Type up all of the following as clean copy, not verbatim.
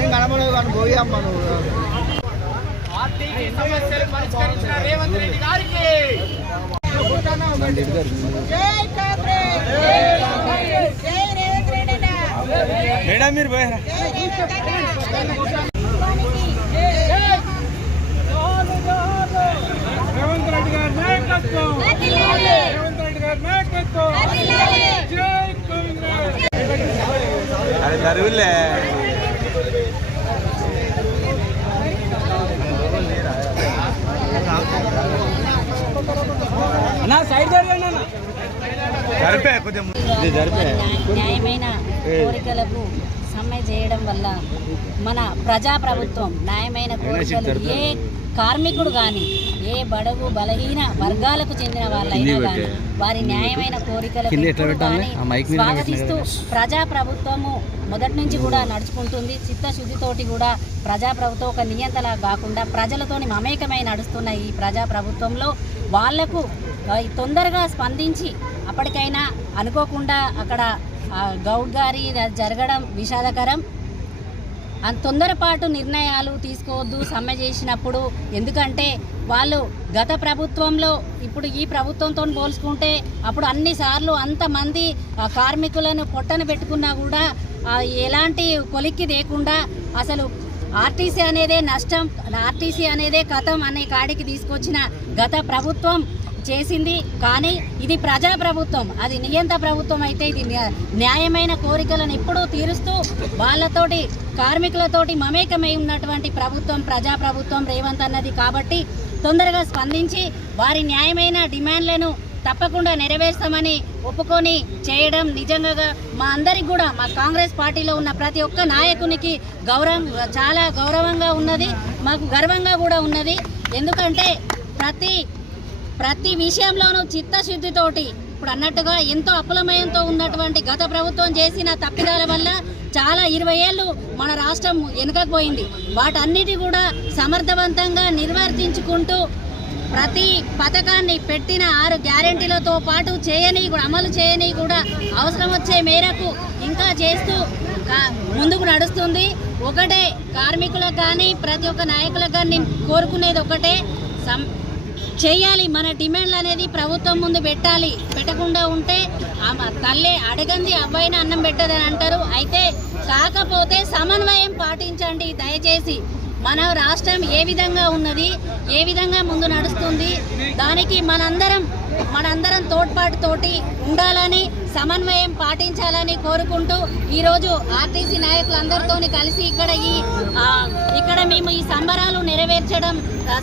ఏం కనబడదు కానీ పోయామ్మా నువ్వు. సమస్యలు పరిష్కరించిన రేవంత్ రెడ్డి గారికి మేడం మీరు పోయారా? రేవంత్ రెడ్డి గారి నాయకత్వం, రేవంత్ రెడ్డి గారి నాయకత్వం, జై కాంగ్రెస్. అది జరుగులే. న్యాయమైన కోరికలకు సమ్మె చేయడం వల్ల మన ప్రజాప్రభుత్వం న్యాయమైన కోరికలు ఏ కార్మికుడు కానీ ఏ బడుగు బలహీన వర్గాలకు చెందిన వాళ్ళైనా కానీ వారి న్యాయమైన కోరికలకు కానీ స్వాగతిస్తూ ప్రజాప్రభుత్వము మొదటి నుంచి కూడా నడుచుకుంటుంది. చిత్తశుద్ధితోటి కూడా ప్రజాప్రభుత్వం ఒక నియంతలా కాకుండా ప్రజలతోని మమేకమై నడుస్తున్న ఈ ప్రజాప్రభుత్వంలో వాళ్లకు తొందరగా స్పందించి అప్పటికైనా అనుకోకుండా అక్కడ గౌడ్ గారి జరగడం విషాదకరం. తొందరపాటు నిర్ణయాలు తీసుకోవద్దు సమ్మె చేసినప్పుడు. ఎందుకంటే వాళ్ళు గత ప్రభుత్వంలో ఇప్పుడు ఈ ప్రభుత్వంతో పోల్చుకుంటే అప్పుడు అన్నిసార్లు అంతమంది కార్మికులను పొట్టన పెట్టుకున్నా కూడా ఎలాంటి కొలిక్కి లేకుండా అసలు ఆర్టీసీ అనేదే నష్టం, ఆర్టీసీ అనేదే కథం అనే కాడికి తీసుకొచ్చిన గత ప్రభుత్వం చేసింది. కానీ ఇది ప్రజాప్రభుత్వం, అది నియంత ప్రభుత్వం అయితే ఇది న్యాయమైన కోరికలను ఎప్పుడూ తీరుస్తూ వాళ్ళతోటి కార్మికులతోటి మమేకమై ఉన్నటువంటి ప్రభుత్వం ప్రజాప్రభుత్వం రేవంత్ అన్నది. కాబట్టి తొందరగా స్పందించి వారి న్యాయమైన డిమాండ్లను తప్పకుండా నెరవేర్స్తామని ఒప్పుకొని చేయడం నిజంగా మా అందరికి కూడా మా కాంగ్రెస్ పార్టీలో ఉన్న ప్రతి ఒక్క నాయకునికి చాలా గౌరవంగా ఉన్నది, మాకు గర్వంగా కూడా ఉన్నది. ఎందుకంటే ప్రతి విషయంలోనూ చిత్తశుద్ధితోటి ఇప్పుడు అన్నట్టుగా ఎంతో అప్పులమయంతో ఉన్నటువంటి గత ప్రభుత్వం చేసిన తప్పిదాల వల్ల చాలా 20 ఏళ్ళు మన రాష్ట్రం వెనుకపోయింది. వాటన్నిటి కూడా సమర్థవంతంగా నిర్వర్తించుకుంటూ ప్రతి పథకాన్ని పెట్టిన 6 గ్యారెంటీలతో పాటు అమలు చేయని కూడా అవసరం వచ్చే మేరకు ఇంకా చేస్తూ ముందుకు నడుస్తుంది. ఒకటే కార్మికులకు కానీ ప్రతి ఒక్క నాయకులకు కానీ కోరుకునేది ఒకటే, చేయాలి. మన డిమాండ్లు అనేది ప్రభుత్వం ముందు పెట్టకుండా ఉంటే తల్లి అడగంది అబ్బాయిని అన్నం పెట్టదని అంటారు. అయితే కాకపోతే సమన్వయం పాటించండి దయచేసి. మన రాష్ట్రం ఏ విధంగా ఉన్నది, ఏ విధంగా ముందు నడుస్తుంది, దానికి మనందరం తోడ్పాటుతోటి ఉండాలని సమన్వయం పాటించాలని కోరుకుంటూ ఈరోజు ఆర్టీసీ నాయకులందరితో కలిసి ఇక్కడ మేము ఈ సంబరాలు నెరవేర్చడం,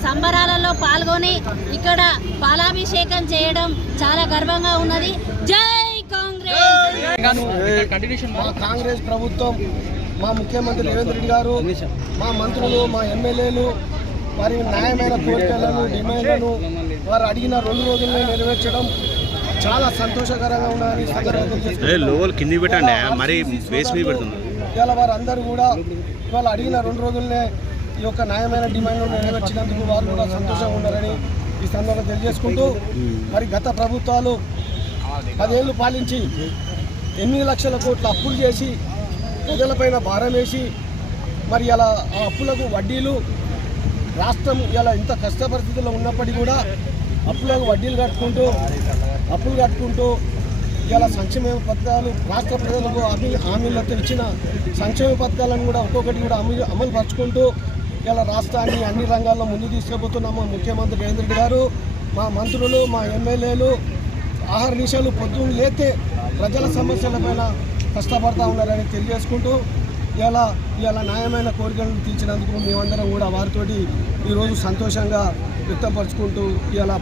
సంబరాలలో పాల్గొని ఇక్కడ పాలాభిషేకం చేయడం చాలా గర్వంగా ఉన్నది. జై కాంగ్రెస్. కాంగ్రెస్ ప్రభుత్వం, మా ముఖ్యమంత్రి రేవంత్ రెడ్డి గారు, మా మంత్రులు, మా ఎమ్మెల్యేలు వారి న్యాయమైన కోరికలను డిమాండ్లను వారు అడిగిన 2 రోజుల్లో నెరవేర్చడం చాలా సంతోషకరంగా ఉన్నదని ఇవాళ వారందరూ కూడా ఇవాళ అడిగిన 2 రోజులనే ఈ యొక్క న్యాయమైన డిమాండ్లను నెరవేర్చినందుకు వారు కూడా సంతోషంగా ఉన్నారని ఈ సందర్భంగా తెలియజేసుకుంటూ, మరి గత ప్రభుత్వాలు 10 ఏళ్ళు పాలించి 8 లక్షల కోట్ల అప్పులు చేసి ప్రజలపైన భారం వేసి మరి ఇలా ఆ అప్పులకు వడ్డీలు రాష్ట్రం ఇలా ఇంత కష్ట పరిస్థితుల్లో ఉన్నప్పటికీ కూడా అప్పులకు వడ్డీలు అప్పులు కట్టుకుంటూ ఇలా సంక్షేమ పథకాలు రాష్ట్ర ప్రజలకు హామీలతో ఇచ్చిన సంక్షేమ పథకాలను కూడా ఒక్కొక్కటి కూడా అమలు పరుచుకుంటూ ఇలా రాష్ట్రాన్ని అన్ని రంగాల్లో ముందు తీసుకుపోతున్నాము ముఖ్యమంత్రి రేవంత్ రెడ్డి గారు. మా మంత్రులు, మా ఎమ్మెల్యేలు ఆహార పొద్దున్న లేతే ప్రజల సమస్యలపైన కష్టపడతా ఉన్నారని తెలియజేసుకుంటూ ఇలా న్యాయమైన కోరికలను తీర్చినందుకు మేమందరం కూడా వారితోటి ఈరోజు సంతోషంగా వ్యక్తపరుచుకుంటూ ఇలా